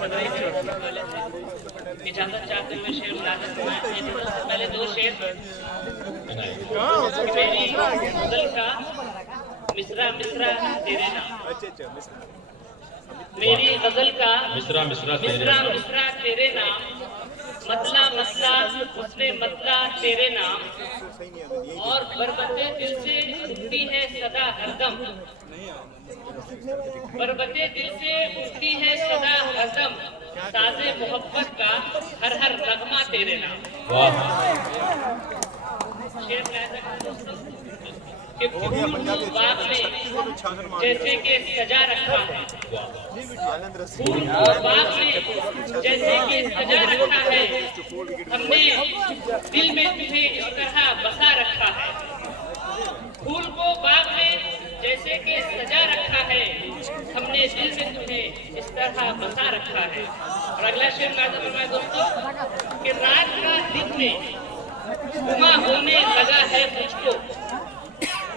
पढ़ रही थी। इजाजत चाहते हुए शेर इजाजत पहले दो शेर मेरी गजल का मिसरा मिसरा तेरे नाम। मेरी गजल का मिसरा मिसरा मिसरा तेरे नाम, मतला मतला उसने मतला तेरे नाम, और बरबते दिल से उठती है सदा हरदम, बरबते दिल से उठती है सदा हरदम, साजे मोहब्बत का हर हर नगमा तेरे नाम। वाह शेर कि फूल को बाग में जैसे कि सजा रखा है, फूल को बाग में जैसे कि सजा रखा है, हमने दिल में तुझे इस तरह बसा रखा है। फूल को बाग में जैसे कि सजा रखा है, हमने दिल में तुझे इस तरह बसा रखा है। और अगला शेर मैं दोस्तों कि रात का दिन में गुमा होने लगा है मुझको,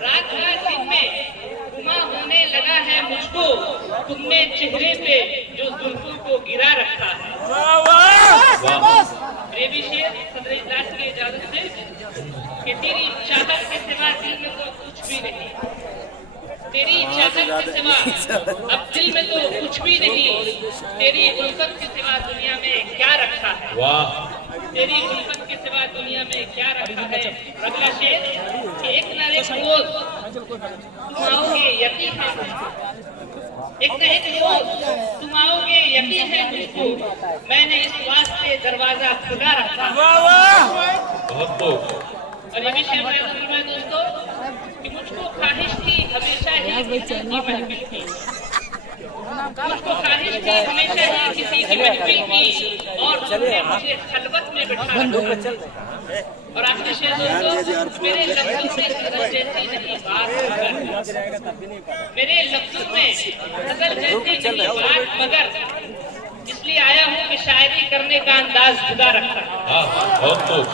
रात का दिन में गुमा होने लगा है मुझको, तुमने चेहरे पे जो जुल्फों को गिरा रखा है। ये भी शेर सदर इजलास की इजाजत से कि तेरी चाहत के सिवा दिल में तो कुछ भी नहीं, तेरी चाहत के सिवा अब दिल में तो कुछ भी नहीं, तेरी उल्फत के सिवा दुनिया में क्या रखा है। वाह तेरी उल्फत के सिवा दुनिया में क्या रखा है। अगला शेर एक न एक रोज तुम आओगे यकीन है, एक न एक रोज तुम आओगे यकीन है मुझको, मैंने इस वास्ते दरवाजा खुला रखा है। बहुत खूब। और ये भी शेर मैं दोस्तों कि मुझको ख्वाहिश थी हमेशा ही किसी की महफिल की, मुझको ख्वाहिश थी हमेशा ही किसी की महफिल की, और तुमने मुझे खलवत में बिठा रखा। और आखिरी शेर दोस्तों मेरे लफ्जों में गजल जैसी नहीं बात मगर, मेरे लफ्जों में गजल जैसी नहीं बात मगर, इसलिए आया हूँ कि शायरी करने का अंदाज जुदा रखा। बहुत खूब।